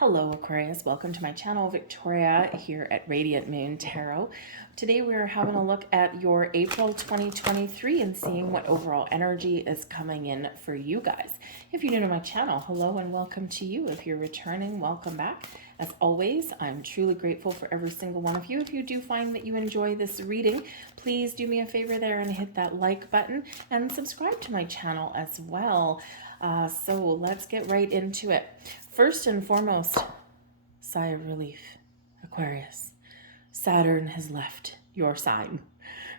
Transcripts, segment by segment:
Hello Aquarius, welcome to my channel. Victoria here at Radiant Moon Tarot. Today we're having a look at your April 2023 and seeing what overall energy is coming in for you guys. If you're new to my channel, hello and welcome to you. If you're returning, welcome back. As always, I'm truly grateful for every single one of you. If you do find that you enjoy this reading, please do me a favor there and hit that like button and subscribe to my channel as well. So let's get right into it. First and foremost, sigh of relief, Aquarius. Saturn has left your sign.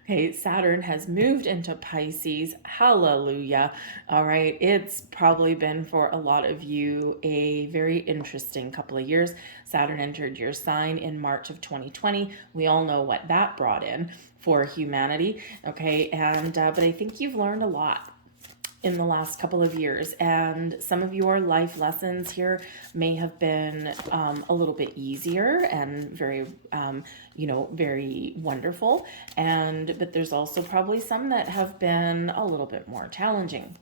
Okay, Saturn has moved into Pisces. Hallelujah. All right, it's probably been for a lot of you a very interesting couple of years. Saturn entered your sign in March of 2020. We all know what that brought in for humanity. Okay, and but I think you've learned a lot in the last couple of years, and some of your life lessons here may have been a little bit easier and very very wonderful, but there's also probably some that have been a little bit more challenging,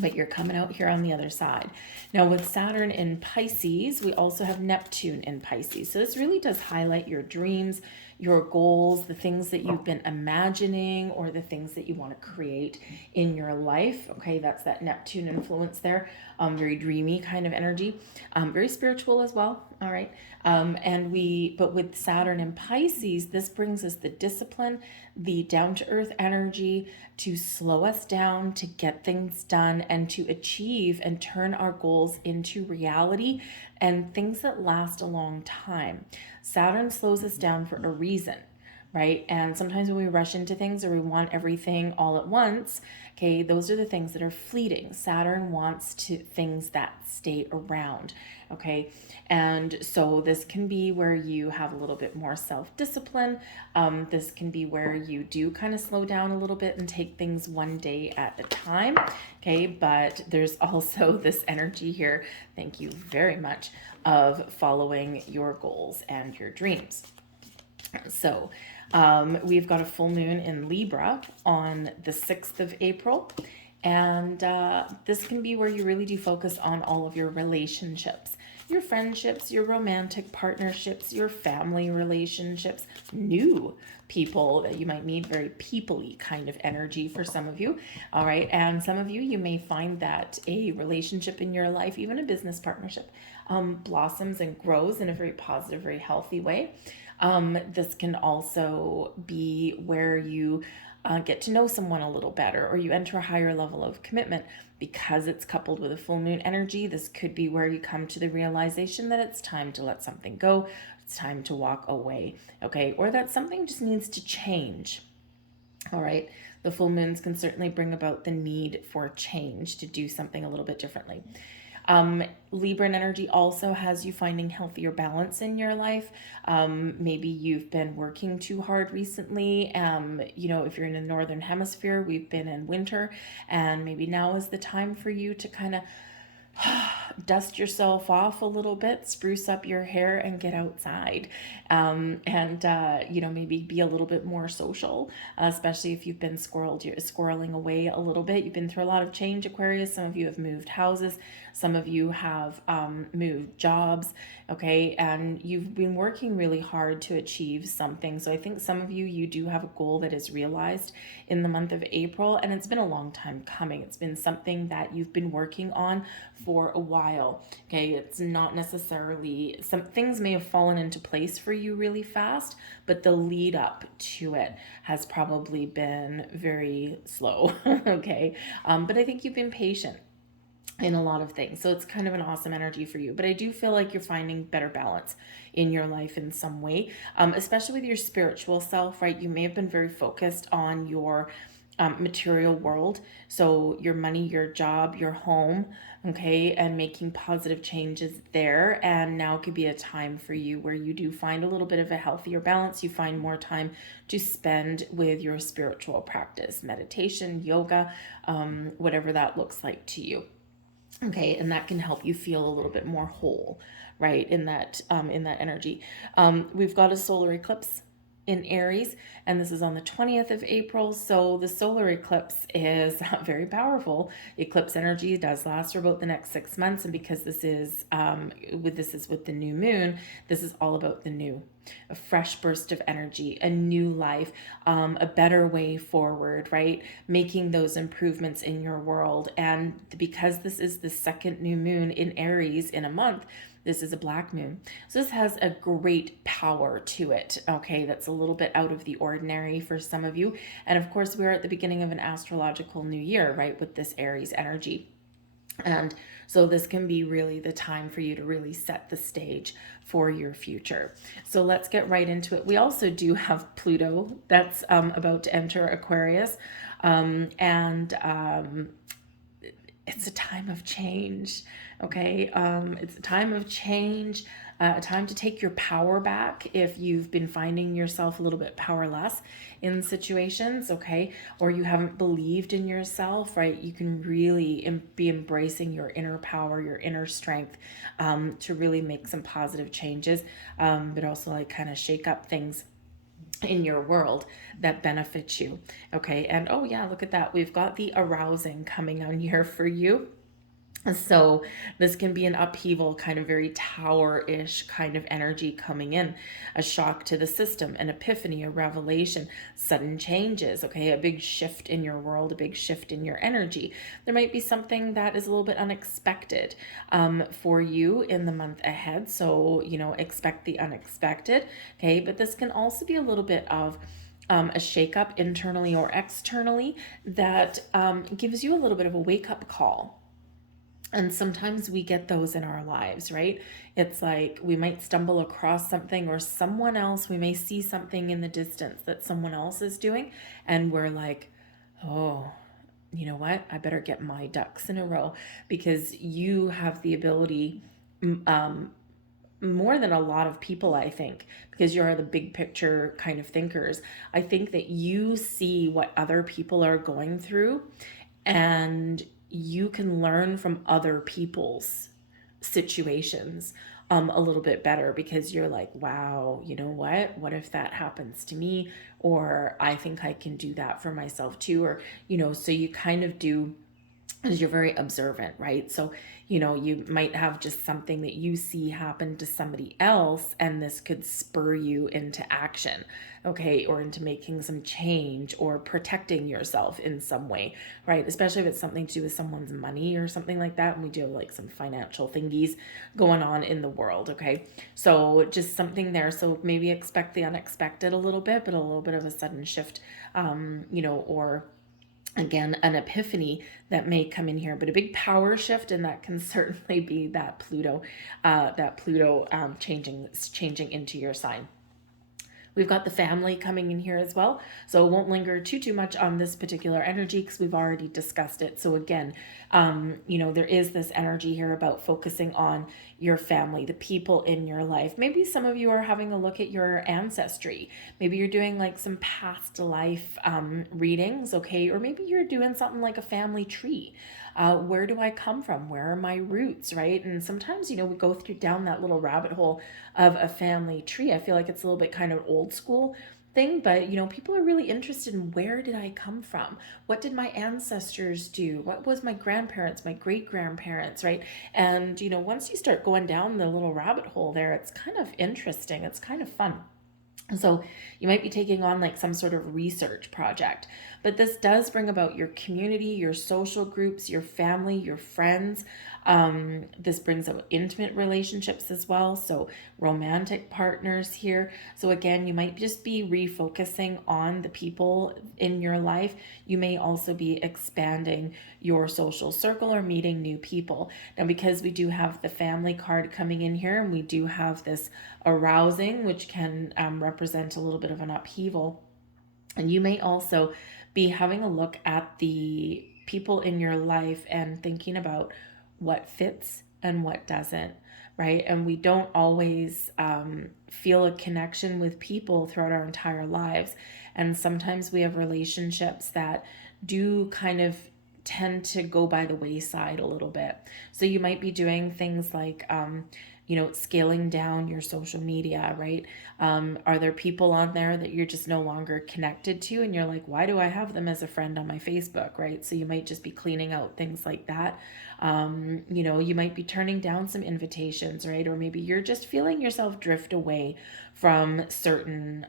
but you're coming out here on the other side. Now with Saturn in Pisces, we also have Neptune in Pisces. So this really does highlight your dreams, your goals, the things that you've been imagining, or the things that you want to create in your life. Okay, that's that Neptune influence there. Very dreamy kind of energy, very spiritual as well. All right. But with Saturn in Pisces, this brings us the discipline, the down-to-earth energy to slow us down, to get things done, and to achieve and turn our goals into reality and things that last a long time. Saturn slows us down for a reason, right? And sometimes when we rush into things or we want everything all at once, okay, those are the things that are fleeting. Saturn wants things that stay around, okay? And so this can be where you have a little bit more self-discipline. This can be where you do kind of slow down a little bit and take things one day at a time, okay? But there's also this energy here, thank you very much, of following your goals and your dreams. So we've got a full moon in Libra on the 6th of April. And this can be where you really do focus on all of your relationships, your friendships, your romantic partnerships, your family relationships, new people that you might meet, very people-y kind of energy for some of you. All right. And some of you, you may find that a relationship in your life, even a business partnership, blossoms and grows in a very positive, very healthy way. This can also be where you get to know someone a little better, or you enter a higher level of commitment because it's coupled with a full moon energy. This could be where you come to the realization that it's time to let something go. It's time to walk away. Okay. Or that something just needs to change. All right. The full moons can certainly bring about the need for change, to do something a little bit differently. Libran energy also has you finding healthier balance in your life. Maybe you've been working too hard recently. If you're in the northern hemisphere, we've been in winter, and maybe now is the time for you to kind of dust yourself off a little bit, spruce up your hair, and get outside. Maybe be a little bit more social, especially if you've been squirreling away a little bit. You've been through a lot of change, Aquarius. Some of you have moved houses. Some of you have moved jobs, okay? And you've been working really hard to achieve something. So I think some of you, you do have a goal that is realized in the month of April, and it's been a long time coming. It's been something that you've been working on for a while, okay? It's not necessarily, some things may have fallen into place for you really fast, but the lead up to it has probably been very slow, okay? But I think you've been patient in a lot of things. So it's kind of an awesome energy for you. But I do feel like you're finding better balance in your life in some way, especially with your spiritual self, right? You may have been very focused on your material world. So your money, your job, your home, okay, and making positive changes there. And now could be a time for you where you do find a little bit of a healthier balance. You find more time to spend with your spiritual practice, meditation, yoga, whatever that looks like to you. Okay, and that can help you feel a little bit more whole, right, in that energy. We've got a solar eclipse in Aries, and this is on the 20th of April. So the solar eclipse is very powerful. Eclipse energy does last for about the next 6 months, and because this is with the new moon, this is all about the new, a fresh burst of energy, a new life, a better way forward, right? Making those improvements in your world. And because this is the second new moon in Aries in a month, this is a black moon. So this has a great power to it, okay? That's a little bit out of the ordinary for some of you. And of course, we're at the beginning of an astrological new year, right? With this Aries energy. And so this can be really the time for you to really set the stage for your future. So let's get right into it. We also do have Pluto that's about to enter Aquarius. And it's a time of change, okay? It's a time of change, a time to take your power back if you've been finding yourself a little bit powerless in situations, okay? Or you haven't believed in yourself, right? You can really be embracing your inner power, your inner strength, to really make some positive changes, but also like kind of shake up things in your world that benefits you, okay? And oh yeah, look at that, we've got the arousing coming on here for you. So this can be an upheaval, kind of very tower-ish kind of energy coming in, a shock to the system, an epiphany, a revelation, sudden changes, okay? A big shift in your world, a big shift in your energy. There might be something that is a little bit unexpected for you in the month ahead. So, expect the unexpected, okay? But this can also be a little bit of a shakeup internally or externally that gives you a little bit of a wake-up call. And sometimes we get those in our lives, right? It's like we might stumble across something or someone else, we may see something in the distance that someone else is doing, and we're like, oh, you know what? I better get my ducks in a row, because you have the ability, more than a lot of people, I think, because you're the big picture kind of thinkers. I think that you see what other people are going through, and you can learn from other people's situations a little bit better, because you're like, wow, you know what if that happens to me? Or I think I can do that for myself too. Or, so you kind of do, because you're very observant, right? So, you might have just something that you see happen to somebody else, and this could spur you into action, okay? Or into making some change or protecting yourself in some way, right? Especially if it's something to do with someone's money or something like that. And we do have like some financial thingies going on in the world, okay? So just something there. So maybe expect the unexpected a little bit, but a little bit of a sudden shift, or again, an epiphany that may come in here, but a big power shift, and that can certainly be that Pluto changing into your sign. We've got the family coming in here as well, so it won't linger too much on this particular energy because we've already discussed it. So again, there is this energy here about focusing on your family, the people in your life. Maybe some of you are having a look at your ancestry. Maybe you're doing like some past life readings, okay? Or maybe you're doing something like a family tree. Where do I come from? Where are my roots, right? And sometimes, we go down that little rabbit hole of a family tree. I feel like it's a little bit kind of old school thing, but people are really interested in, where did I come from? What did my ancestors do? What was my grandparents, my great grandparents, right? And once you start going down the little rabbit hole there, it's kind of interesting. It's kind of fun. So you might be taking on like some sort of research project, but this does bring about your community, your social groups, your family, your friends. This brings up intimate relationships as well. So romantic partners here. So again, you might just be refocusing on the people in your life. You may also be expanding your social circle or meeting new people. Now, because we do have the family card coming in here, and we do have this arousing, which can represent a little bit of an upheaval. And you may also be having a look at the people in your life and thinking about what fits and what doesn't, right? And we don't always feel a connection with people throughout our entire lives. And sometimes we have relationships that do kind of tend to go by the wayside a little bit. So you might be doing things like scaling down your social media, right? Are there people on there that you're just no longer connected to and you're like, why do I have them as a friend on my Facebook, right? So you might just be cleaning out things like that. You might be turning down some invitations, right? Or maybe you're just feeling yourself drift away from certain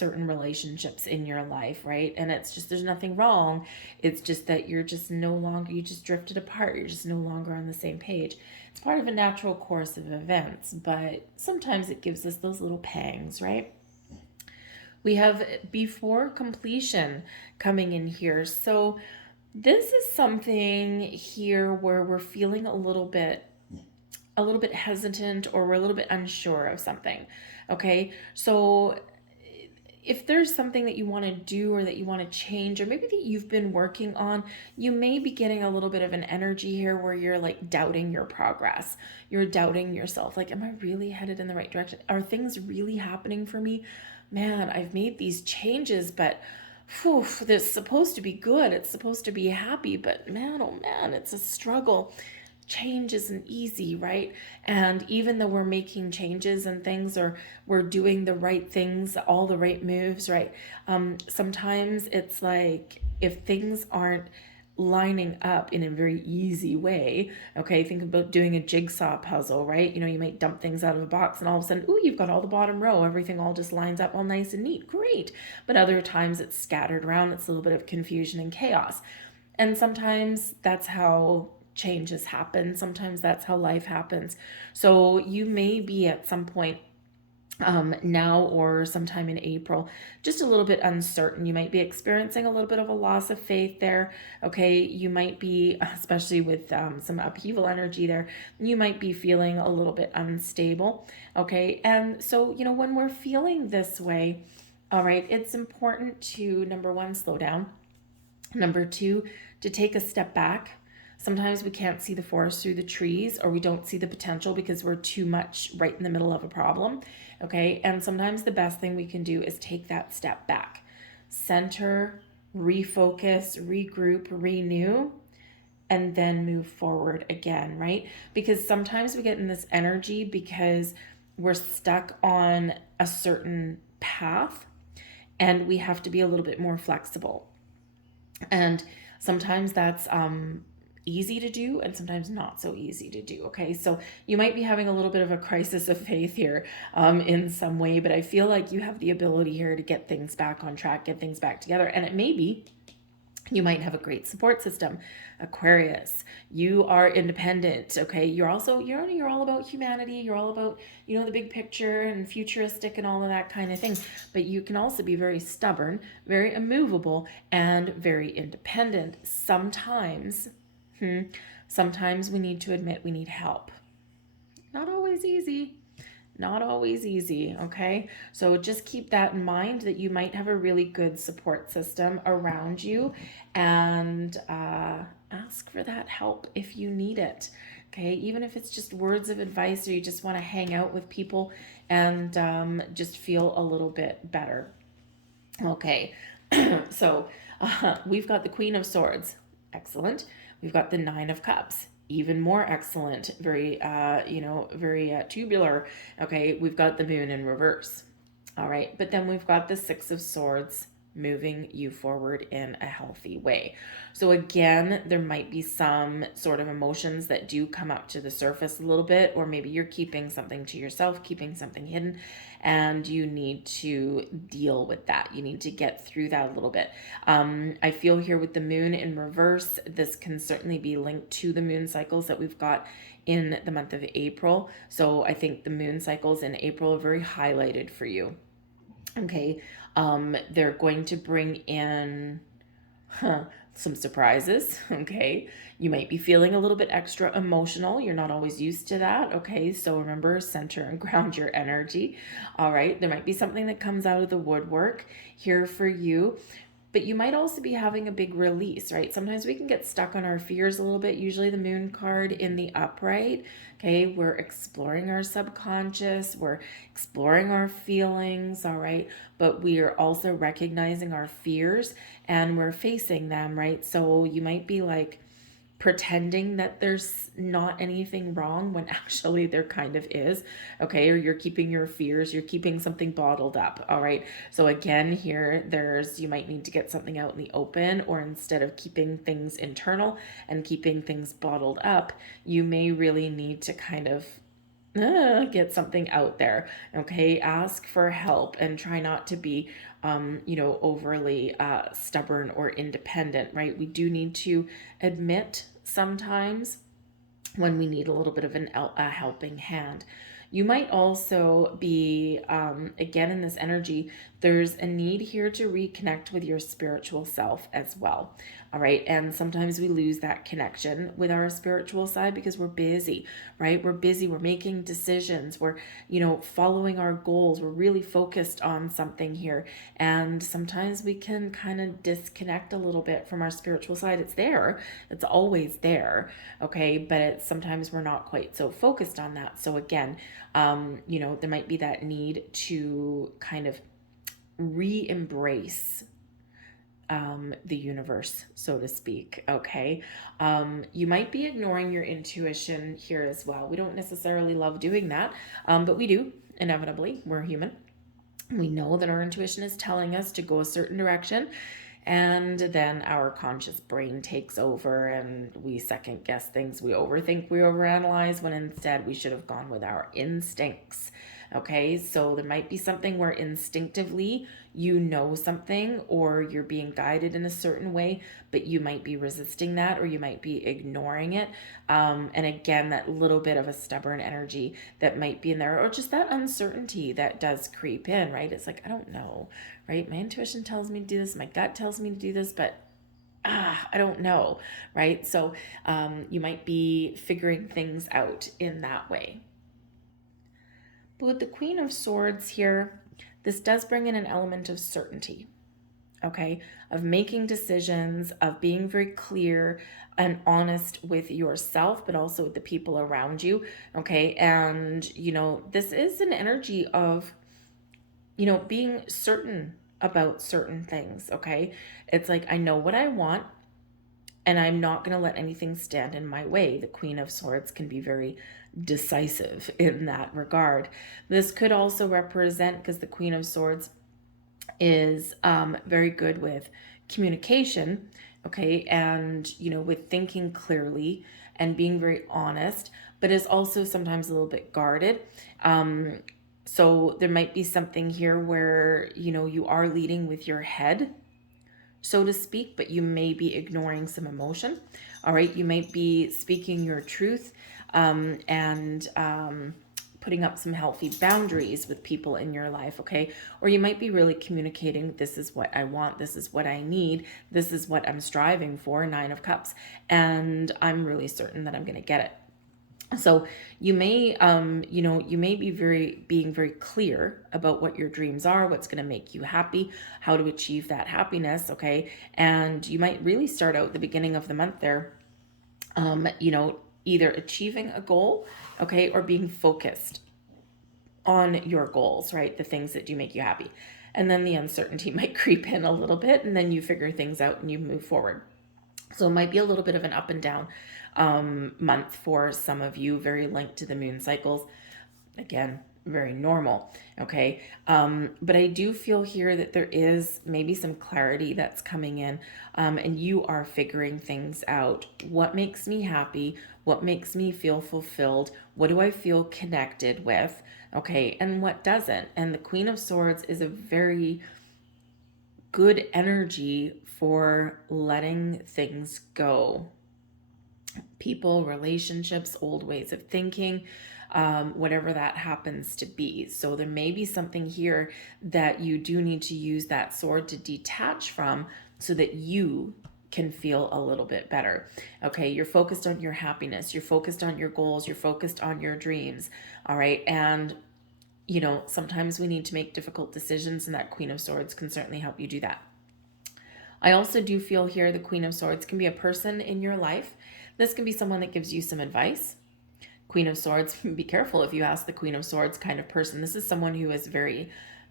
relationships in your life, right? And it's just, there's nothing wrong. It's just that you're just no longer, you just drifted apart. You're just no longer on the same page. It's part of a natural course of events, but sometimes it gives us those little pangs, right? We have before completion coming in here. So this is something here where we're feeling a little bit hesitant, or we're a little bit unsure of something. Okay, so if there's something that you want to do or that you want to change, or maybe that you've been working on, you may be getting a little bit of an energy here where you're like doubting your progress. You're doubting yourself. Like, am I really headed in the right direction? Are things really happening for me? Man, I've made these changes, but whew, this is supposed to be good. It's supposed to be happy, but man, oh man, it's a struggle. Change isn't easy, right? And even though we're making changes and things, or we're doing the right things, all the right moves, right? Sometimes it's like if things aren't lining up in a very easy way, okay, think about doing a jigsaw puzzle, right? You might dump things out of a box and all of a sudden, ooh, you've got all the bottom row, everything all just lines up all nice and neat, great. But other times it's scattered around, it's a little bit of confusion and chaos. And sometimes that's how changes happen. Sometimes that's how life happens. So you may be at some point now or sometime in April, just a little bit uncertain. You might be experiencing a little bit of a loss of faith there. Okay, you might be, especially with some upheaval energy there, you might be feeling a little bit unstable. Okay, and so, when we're feeling this way, all right, it's important to, number one, slow down. Number two, to take a step back. Sometimes we can't see the forest through the trees, or we don't see the potential because we're too much right in the middle of a problem. Okay, and sometimes the best thing we can do is take that step back, center, refocus, regroup, renew, and then move forward again, right? Because sometimes we get in this energy because we're stuck on a certain path and we have to be a little bit more flexible. And sometimes that's easy to do and sometimes not so easy to do. Okay, so you might be having a little bit of a crisis of faith here in some way, but I feel like you have the ability here to get things back on track, get things back together. And it may be you might have a great support system. Aquarius, you are independent. Okay, you're all about humanity. You're all about, the big picture and futuristic and all of that kind of thing. But you can also be very stubborn, very immovable, and very independent. Sometimes we need to admit we need help. Not always easy. Not always easy, okay? So just keep that in mind, that you might have a really good support system around you, and ask for that help if you need it, okay? Even if it's just words of advice, or you just want to hang out with people and just feel a little bit better. Okay, so we've got the Queen of Swords. Excellent. We've got the Nine of Cups. Even more excellent. Very, very tubular. Okay, we've got the Moon in reverse. All right, but then we've got the Six of Swords moving you forward in a healthy way. So again, there might be some sort of emotions that do come up to the surface a little bit, or maybe you're keeping something to yourself, keeping something hidden, and you need to deal with that. You need to get through that a little bit. I feel here with the Moon in reverse, this can certainly be linked to the moon cycles that we've got in the month of April. So I think the moon cycles in April are very highlighted for you. Okay, they're going to bring in some surprises. Okay, you might be feeling a little bit extra emotional. You're not always used to that. Okay, so remember, center and ground your energy. All right, there might be something that comes out of the woodwork here for you. But you might also be having a big release, right? Sometimes we can get stuck on our fears a little bit. Usually the Moon card in the upright, okay? We're exploring our subconscious. We're exploring our feelings, all right? But we are also recognizing our fears and we're facing them, right? So you might be like, pretending that there's not anything wrong when actually there kind of is, okay? Or you're keeping your fears, you're keeping something bottled up, all right? So again, here, you might need to get something out in the open, or instead of keeping things internal and keeping things bottled up, you may really need to kind of get something out there, okay? Ask for help and try not to be overly stubborn or independent, right? We do need to admit sometimes when we need a little bit of a helping hand. You might also be, again, in this energy, there's a need here to reconnect with your spiritual self as well. All right. And sometimes we lose that connection with our spiritual side because we're busy, right? We're busy. We're making decisions. We're, following our goals. We're really focused on something here. And sometimes we can kind of disconnect a little bit from our spiritual side. It's there. It's always there. Okay. But sometimes we're not quite so focused on that. So again, there might be that need to kind of re-embrace the universe, so to speak, okay? You might be ignoring your intuition here as well. We don't necessarily love doing that, but we do, inevitably. We're human. We know that our intuition is telling us to go a certain direction, and then our conscious brain takes over and we second guess things. We overthink, we overanalyze, when instead we should have gone with our instincts. Okay, so there might be something where instinctively you know something, or you're being guided in a certain way, but you might be resisting that, or you might be ignoring it. And again, that little bit of a stubborn energy that might be in there, or just that uncertainty that does creep in, right? It's like, I don't know, right? My intuition tells me to do this, my gut tells me to do this, but I don't know, right? So you might be figuring things out in that way. But with the Queen of Swords here, this does bring in an element of certainty, okay? Of making decisions, of being very clear and honest with yourself, but also with the people around you, okay? And, this is an energy of, being certain about certain things, okay? It's like, I know what I want, and I'm not going to let anything stand in my way. The Queen of Swords can be very decisive in that regard. This could also represent, because the Queen of Swords is very good with communication, okay, and with thinking clearly and being very honest, but is also sometimes a little bit guarded. So there might be something here where you are leading with your head, so to speak, but you may be ignoring some emotion. All right, you might be speaking your truth and putting up some healthy boundaries with people in your life, okay? Or you might be really communicating, this is what I want, this is what I need, this is what I'm striving for, 9 of Cups, and I'm really certain that I'm going to get it. So you may, you may be being very clear about what your dreams are, what's going to make you happy, how to achieve that happiness, okay? And you might really start out the beginning of the month there, either achieving a goal, okay, or being focused on your goals, right? The things that do make you happy. And then the uncertainty might creep in a little bit, and then you figure things out and you move forward. So it might be a little bit of an up and down month for some of you, very linked to the moon cycles. Again, very normal, okay? But I do feel here that there is maybe some clarity that's coming in, and you are figuring things out. What makes me happy? What makes me feel fulfilled? What do I feel connected with? Okay, and what doesn't? And the Queen of Swords is a very good energy for letting things go. People, relationships, old ways of thinking, whatever that happens to be. So there may be something here that you do need to use that sword to detach from so that you can feel a little bit better. Okay, you're focused on your happiness, you're focused on your goals, you're focused on your dreams. All right, and sometimes we need to make difficult decisions, and that Queen of Swords can certainly help you do that. I also do feel here the Queen of Swords can be a person in your life. This can be someone that gives you some advice. Queen of Swords, be careful if you ask the Queen of Swords kind of person. This is someone who is very,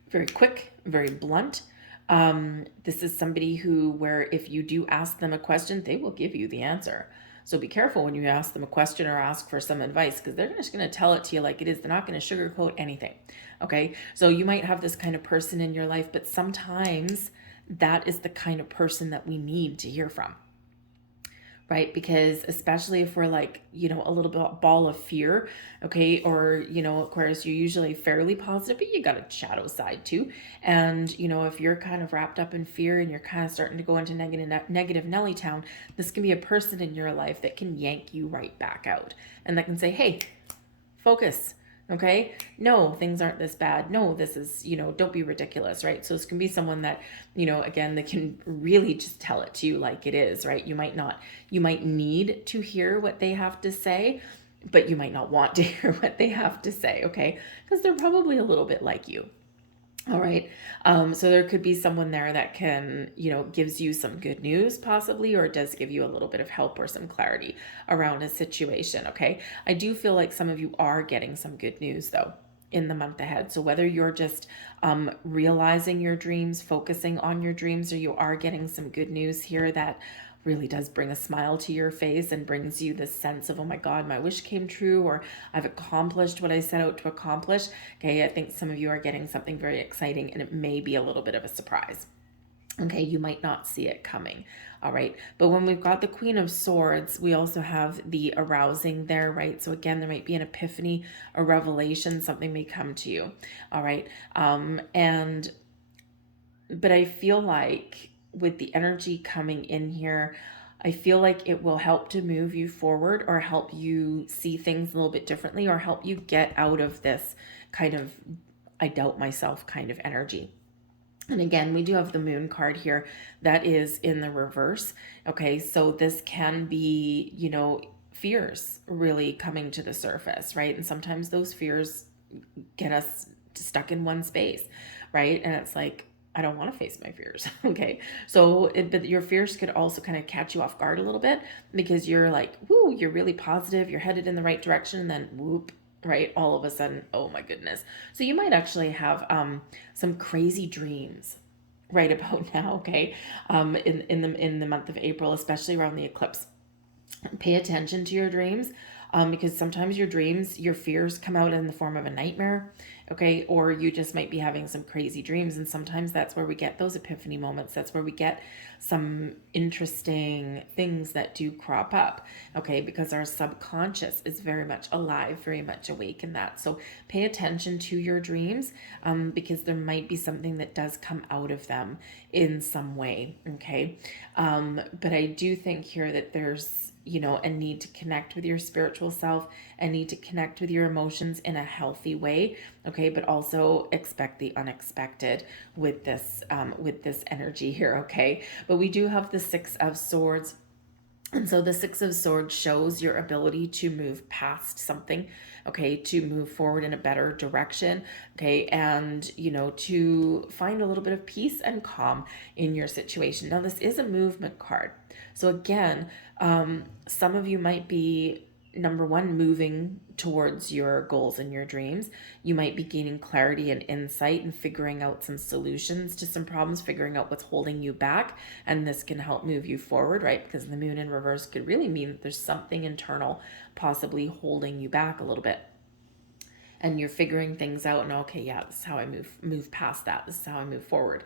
very quick, very blunt. This is somebody where if you do ask them a question, they will give you the answer. So be careful when you ask them a question or ask for some advice, because they're just going to tell it to you like it is. They're not going to sugarcoat anything. Okay. So you might have this kind of person in your life, but sometimes that is the kind of person that we need to hear from. Right? Because especially if we're like, a little bit ball of fear, okay, or, Aquarius, you're usually fairly positive, but you got a shadow side too. And, if you're kind of wrapped up in fear and you're kind of starting to go into negative Nelly town, this can be a person in your life that can yank you right back out and that can say, hey, focus. Okay. No, things aren't this bad. No, this is, don't be ridiculous. Right. So this can be someone that, again, that can really just tell it to you like it is. Right. You might need to hear what they have to say, but you might not want to hear what they have to say. Okay. Because they're probably a little bit like you. All right. So there could be someone there that can, gives you some good news possibly, or does give you a little bit of help or some clarity around a situation. Okay. I do feel like some of you are getting some good news though in the month ahead. So whether you're just realizing your dreams, focusing on your dreams, or you are getting some good news here that really does bring a smile to your face and brings you this sense of, oh my God, my wish came true, or I've accomplished what I set out to accomplish. Okay, I think some of you are getting something very exciting and it may be a little bit of a surprise. Okay, you might not see it coming. All right. But when we've got the Queen of Swords, we also have the arousing there, right? So again, there might be an epiphany, a revelation, something may come to you. All right. But I feel like with the energy coming in here, I feel like it will help to move you forward or help you see things a little bit differently or help you get out of this kind of I doubt myself kind of energy. And again, we do have the moon card here that is in the reverse. Okay, so this can be, fears really coming to the surface, right? And sometimes those fears get us stuck in one space, right? And it's like, I don't want to face my fears. Okay. So, but your fears could also kind of catch you off guard a little bit because you're like, whoo, you're really positive, you're headed in the right direction, and then whoop, right? All of a sudden, oh my goodness. So you might actually have some crazy dreams right about now. Okay. In the month of April, especially around the eclipse. Pay attention to your dreams because sometimes your dreams, your fears come out in the form of a nightmare, okay? Or you just might be having some crazy dreams. And sometimes that's where we get those epiphany moments. That's where we get some interesting things that do crop up, okay? Because our subconscious is very much alive, very much awake in that. So pay attention to your dreams because there might be something that does come out of them in some way, okay? But I do think here that there's a need to connect with your spiritual self, a need to connect with your emotions in a healthy way, okay? But also expect the unexpected with this energy here, okay? But we do have the Six of Swords. And so the Six of Swords shows your ability to move past something, okay, to move forward in a better direction, okay, and, to find a little bit of peace and calm in your situation. Now, this is a movement card. So again, some of you might be, number one, moving towards your goals and your dreams. You might be gaining clarity and insight and figuring out some solutions to some problems, figuring out what's holding you back. And this can help move you forward, right? Because the moon in reverse could really mean that there's something internal possibly holding you back a little bit. And you're figuring things out and okay, yeah, this is how I move past that. This is how I move forward.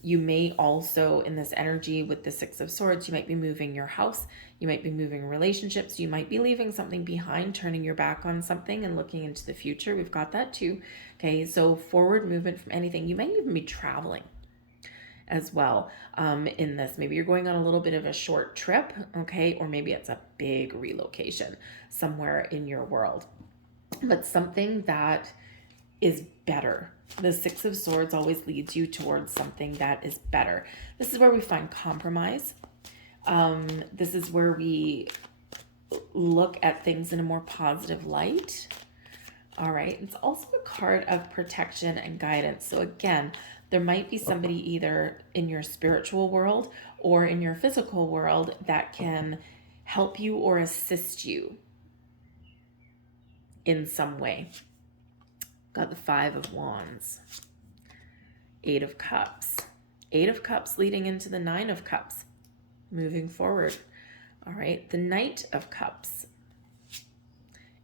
You may also, in this energy with the Six of Swords, you might be moving your house, you might be moving relationships, you might be leaving something behind, turning your back on something and looking into the future. We've got that too. Okay, so forward movement from anything. You might even be traveling as well in this. Maybe you're going on a little bit of a short trip, okay, or maybe it's a big relocation somewhere in your world. But something that is better. The Six of Swords always leads you towards something that is better. This is where we find compromise. This is where we look at things in a more positive light. All right. It's also a card of protection and guidance. So again, there might be somebody either in your spiritual world or in your physical world that can help you or assist you in some way. Got the Five of Wands, Eight of Cups leading into the Nine of Cups. moving forward. All right, the Knight of Cups.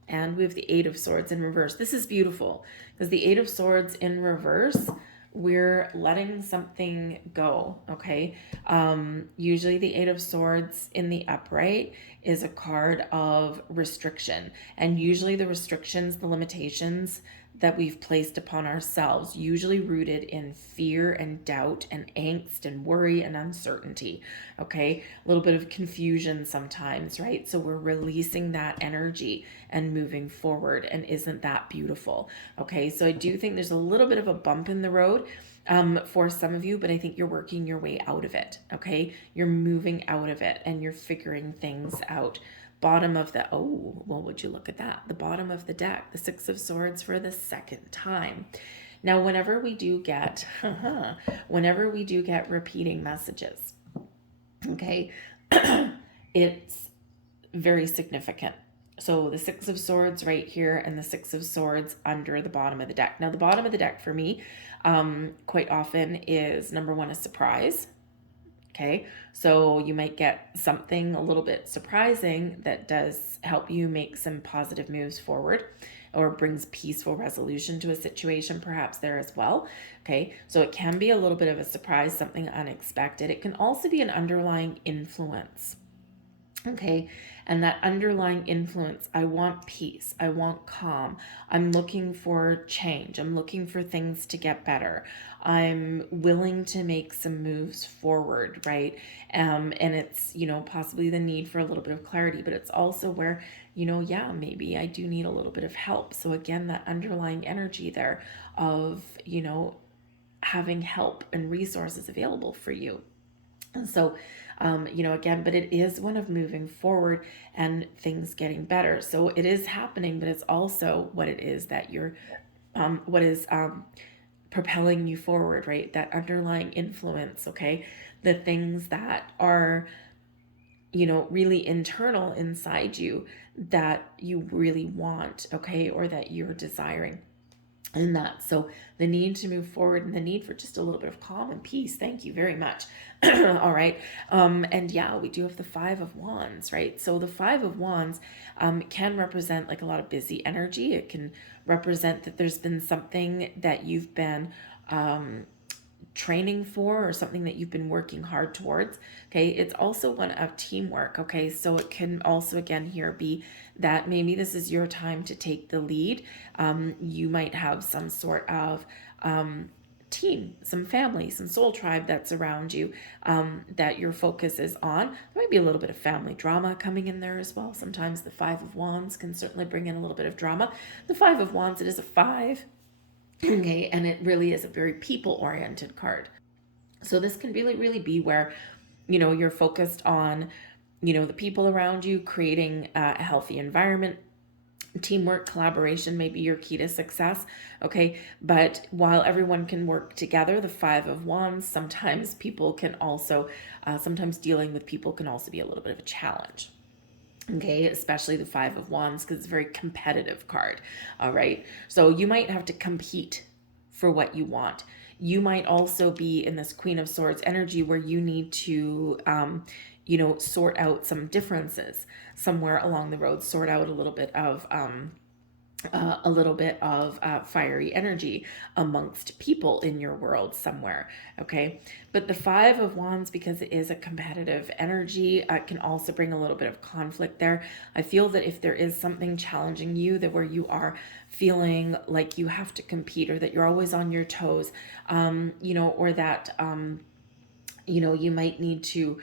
And we have the Eight of Swords in reverse. This is beautiful because the Eight of Swords in reverse, we're letting something go, okay? Usually the Eight of Swords in the upright is a card of restriction. And usually the restrictions, the limitations that we've placed upon ourselves, usually rooted in fear and doubt and angst and worry and uncertainty, okay? A little bit of confusion sometimes, right? So we're releasing that energy and moving forward. And isn't that beautiful? Okay, so I do think there's a little bit of a bump in the road for some of you, but I think you're working your way out of it, okay? You're moving out of it and you're figuring things out. Bottom of the, oh, well, would you look at that? The bottom of the deck, the Six of Swords for the second time. Now, whenever we do get repeating messages, okay, it's very significant. So the Six of Swords right here and the Six of Swords under the bottom of the deck. Now, the bottom of the deck for me quite often is, number one, a surprise. Okay, so you might get something a little bit surprising that does help you make some positive moves forward or brings peaceful resolution to a situation perhaps there as well. Okay, so it can be a little bit of a surprise, something unexpected. It can also be an underlying influence. Okay, and that underlying influence, I want peace, I want calm, I'm looking for change, I'm looking for things to get better, I'm willing to make some moves forward, right? And it's, you know, possibly the need for a little bit of clarity, but it's also where, you know, yeah, maybe I do need a little bit of help. So again, that underlying energy there of, you know, having help and resources available for you. And so, you know, again, but it is one of moving forward and things getting better. So it is happening, but it's also what it is that you're, what is propelling you forward, right? That underlying influence, okay? The things that are, you know, really internal inside you that you really want, okay? Or that you're desiring. And that, so the need to move forward and the need for just a little bit of calm and peace. Thank you very much. All right. And yeah, we do have the Five of Wands, right? So the Five of Wands can represent like a lot of busy energy. It can represent that there's been something that you've been training for or something that you've been working hard towards. Okay, it's also one of teamwork. Okay, so it can also again here be that maybe this is your time to take the lead. You might have some sort of team, some family, some soul tribe that's around you that your focus is on. There might be a little bit of family drama coming in there as well. Sometimes the Five of Wands can certainly bring in a little bit of drama. The Five of Wands, it is a five. Okay, and it really is a very people-oriented card. So this can really be where, you know, you're focused on, you know, the people around you, creating a healthy environment. Teamwork, collaboration may be your key to success, okay? But while everyone can work together, the Five of Wands, sometimes people can also, sometimes dealing with people can also be a little bit of a challenge. Okay, especially the Five of Wands because it's a very competitive card. All right, so you might have to compete for what you want. You might also be in this Queen of Swords energy where you need to, you know, sort out some differences somewhere along the road, sort out a little bit of fiery energy amongst people in your world somewhere. Okay, but the Five of Wands, because it is a competitive energy, can also bring a little bit of conflict there. I feel that if there is something challenging you, that where you are feeling like you have to compete or that you're always on your toes, you know, or that you know, you might need to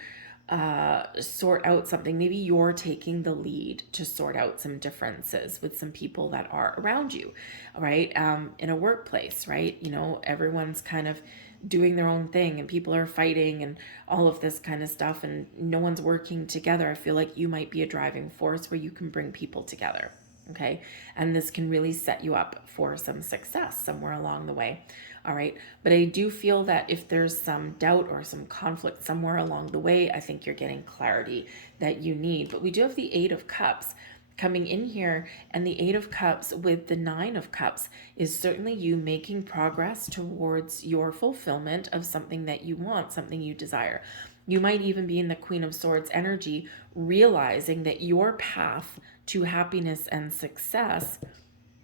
sort out something. Maybe you're taking the lead to sort out some differences with some people that are around you, right? In a workplace, right? You know, everyone's kind of doing their own thing and people are fighting and all of this kind of stuff and no one's working together. I feel like you might be a driving force where you can bring people together. Okay, and this can really set you up for some success somewhere along the way. All right, but I do feel that if there's some doubt or some conflict somewhere along the way, I think you're getting clarity that you need. But we do have the Eight of Cups coming in here, and the Eight of Cups with the Nine of Cups is certainly you making progress towards your fulfillment of something that you want, something you desire. You might even be in the Queen of Swords energy, realizing that your path to happiness and success,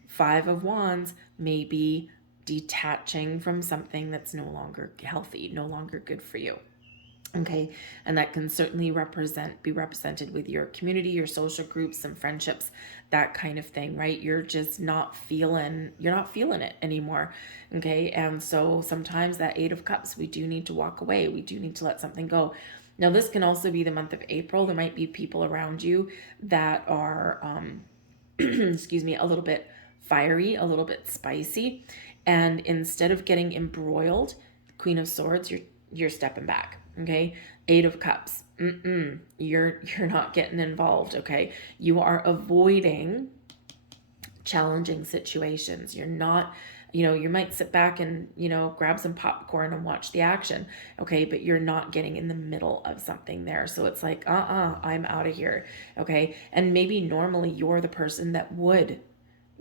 Five of Wands, may be detaching from something that's no longer healthy, no longer good for you. Okay, and that can certainly be represented with your community, your social groups, some friendships, that kind of thing, right? You're not feeling it anymore. Okay, and so sometimes that Eight of Cups, we do need to walk away. We do need to let something go. Now, this can also be the month of April. There might be people around you that are, excuse me, a little bit fiery, a little bit spicy, and instead of getting embroiled, Queen of Swords, you're stepping back. Okay, Eight of Cups. You're not getting involved. Okay, you are avoiding challenging situations. You're not, you might sit back and grab some popcorn and watch the action. Okay, but you're not getting in the middle of something there. So it's like, I'm out of here. Okay, and maybe normally you're the person that would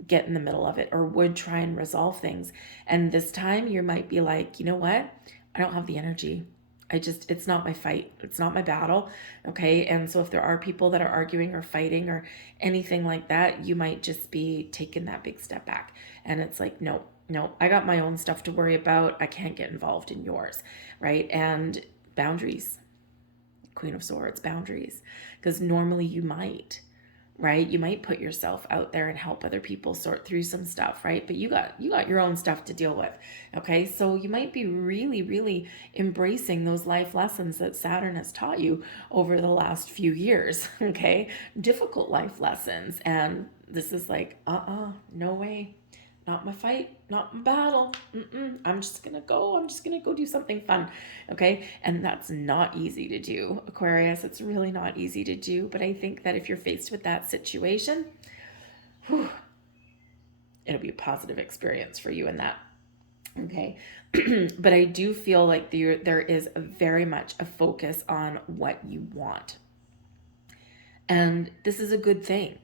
get in the middle of it or would try and resolve things, and this time you might be like, you know what, I don't have the energy. It's not my fight. It's not my battle. Okay. And so if there are people that are arguing or fighting or anything like that, you might just be taking that big step back. And it's like, no, I got my own stuff to worry about. I can't get involved in yours. Right. And boundaries, Queen of Swords, boundaries, because normally you might, right? You might put yourself out there and help other people sort through some stuff, right? But you got your own stuff to deal with. Okay? So you might be really, really embracing those life lessons that Saturn has taught you over the last few years. Okay? Difficult life lessons. And this is like, no way. Not my fight, not my battle. I'm just gonna go do something fun. Okay. And that's not easy to do, Aquarius. It's really not easy to do. But I think that if you're faced with that situation, it'll be a positive experience for you in that. Okay. But I do feel like there is very much a focus on what you want. And this is a good thing,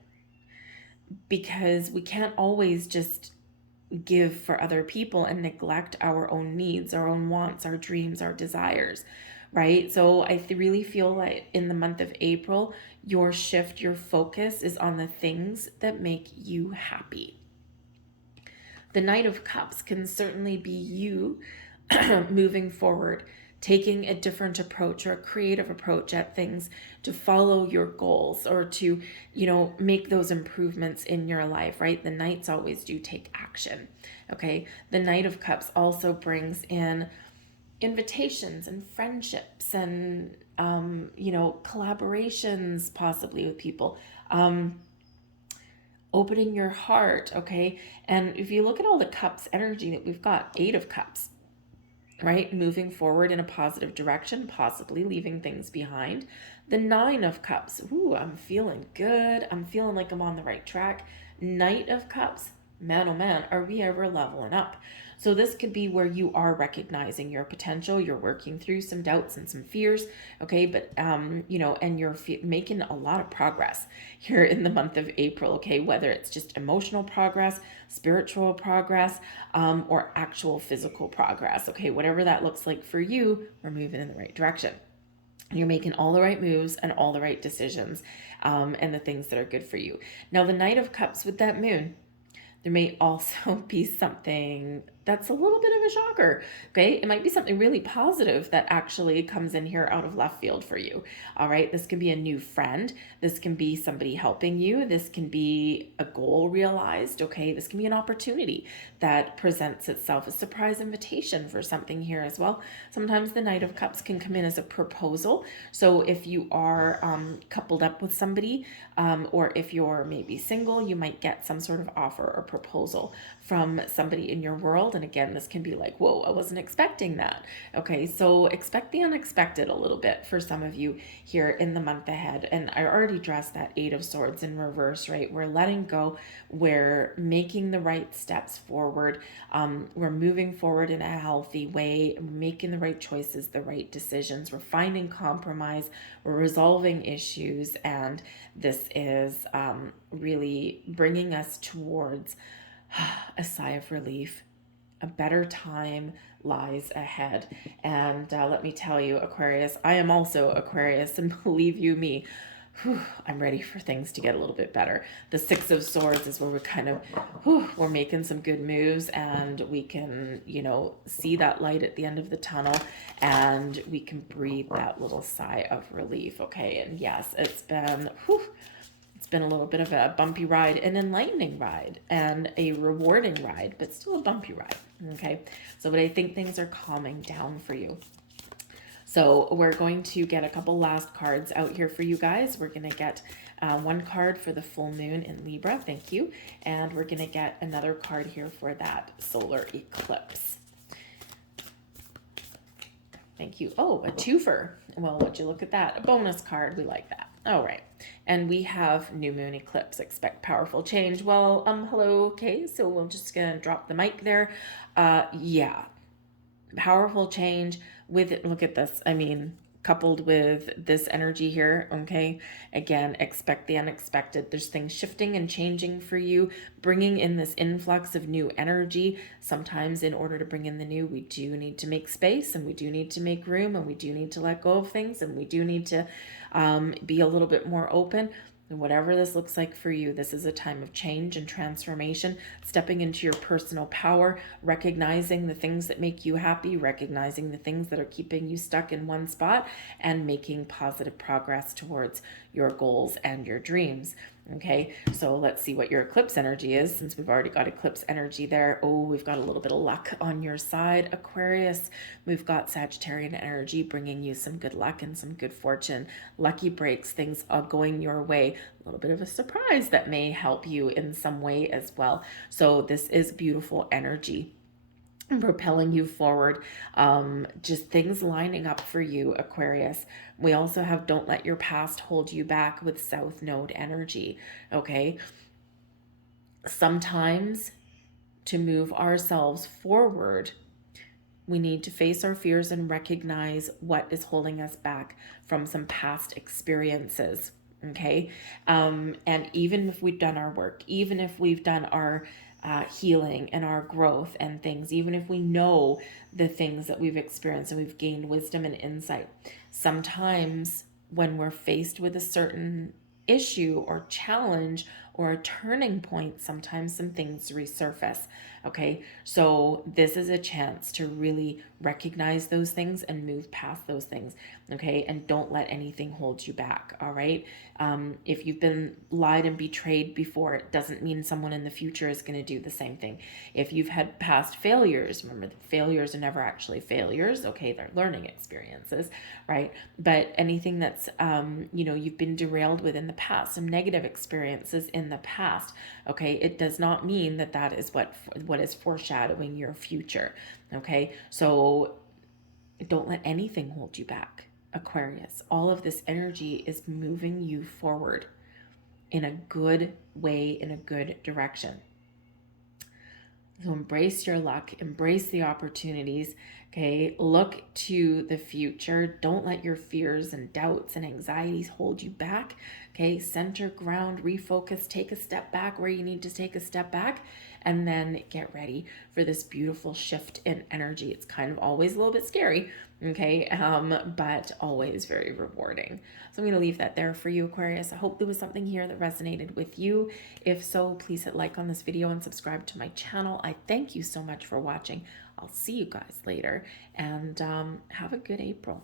because we can't always just give for other people and neglect our own needs, our own wants, our dreams, our desires, right? So I really feel like in the month of April, your shift, your focus is on the things that make you happy. The Knight of Cups can certainly be you moving forward, taking a different approach or a creative approach at things to follow your goals or to, make those improvements in your life, right? The Knights always do take action. Okay. The Knight of Cups also brings in invitations and friendships and, collaborations possibly with people, opening your heart. Okay. And if you look at all the cups energy that we've got, Eight of Cups, right? Moving forward in a positive direction, possibly leaving things behind. The Nine of Cups. Ooh, I'm feeling good. I'm feeling like I'm on the right track. Knight of Cups. Man, oh man, are we ever leveling up? So this could be where you are recognizing your potential. You're working through some doubts and some fears. Okay. But, and you're making a lot of progress here in the month of April. Okay. Whether it's just emotional progress, spiritual progress, or actual physical progress. Okay. Whatever that looks like for you, we're moving in the right direction. You're making all the right moves and all the right decisions, and the things that are good for you. Now, the Knight of Cups with that moon, there may also be something that's a little bit of a shocker. Okay. It might be something really positive that actually comes in here out of left field for you. All right. This can be a new friend. This can be somebody helping you. This can be a goal realized. Okay. This can be an opportunity that presents itself, a surprise invitation for something here as well. Sometimes the Knight of Cups can come in as a proposal. So if you are coupled up with somebody, or if you're maybe single, you might get some sort of offer or proposal from somebody in your world. world. And again, this can be like, whoa, I wasn't expecting that. Okay, so expect the unexpected a little bit for some of you here in the month ahead. And I already addressed that Eight of Swords in reverse, right? We're letting go, we're making the right steps forward, we're moving forward in a healthy way, making the right choices, the right decisions, we're finding compromise, we're resolving issues, and this is really bringing us towards a sigh of relief. A better time lies ahead. And let me tell you, Aquarius, I am also Aquarius, and believe you me, I'm ready for things to get a little bit better. The Six of Swords is where we're kind of, we're making some good moves, and we can, see that light at the end of the tunnel, and we can breathe that little sigh of relief. Okay, and yes, it's been a little bit of a bumpy ride, an enlightening ride, and a rewarding ride, but still a bumpy ride. Okay, but I think things are calming down for you. So we're going to get a couple last cards out here for you guys. We're going to get one card for the full moon in Libra. Thank you. And we're going to get another card here for that solar eclipse. Thank you. Oh, a twofer. Well, would you look at that? A bonus card. We like that. All right. And we have new moon eclipse. Expect powerful change. Well, hello. Okay. So we're just going to drop the mic there. Yeah. Powerful change with it. Look at this. I mean, coupled with this energy here. Okay. Again, expect the unexpected. There's things shifting and changing for you, bringing in this influx of new energy. Sometimes in order to bring in the new, we do need to make space, and we do need to make room, and we do need to let go of things, and we do need to be a little bit more open. And whatever this looks like for you, this is a time of change and transformation, stepping into your personal power, recognizing the things that make you happy, recognizing the things that are keeping you stuck in one spot, and making positive progress towards your goals and your dreams. Okay, so let's see what your eclipse energy is, since we've already got eclipse energy there. Oh, we've got a little bit of luck on your side, Aquarius. We've got Sagittarian energy bringing you some good luck and some good fortune, lucky breaks, things are going your way, a little bit of a surprise that may help you in some way as well. So this is beautiful energy propelling you forward, just things lining up for you, Aquarius. We also have don't let your past hold you back with South Node energy. Okay, sometimes to move ourselves forward, we need to face our fears and recognize what is holding us back from some past experiences. Okay, and even if we've done our work, even if we've done our healing and our growth and things, even if we know the things that we've experienced and we've gained wisdom and insight, sometimes when we're faced with a certain issue or challenge or a turning point, sometimes some things resurface. Okay, so this is a chance to really recognize those things and move past those things. Okay, and don't let anything hold you back. All right, if you've been lied and betrayed before, it doesn't mean someone in the future is going to do the same thing. If you've had past failures, remember that failures are never actually failures. Okay, they're learning experiences, right? But anything that's you've been derailed with in the past, some negative experiences in the past, okay, it does not mean that that is what is foreshadowing your future. Okay, so don't let anything hold you back, Aquarius. All of this energy is moving you forward in a good way, in a good direction. So embrace your luck, embrace the opportunities, okay? Look to the future. Don't let your fears and doubts and anxieties hold you back, okay? Center ground, refocus, take a step back where you need to take a step back, and then get ready for this beautiful shift in energy. It's kind of always a little bit scary, okay? But always very rewarding. So I'm going to leave that there for you, Aquarius. I hope there was something here that resonated with you. If so, please hit like on this video and subscribe to my channel. I thank you so much for watching. I'll see you guys later, and have a good April.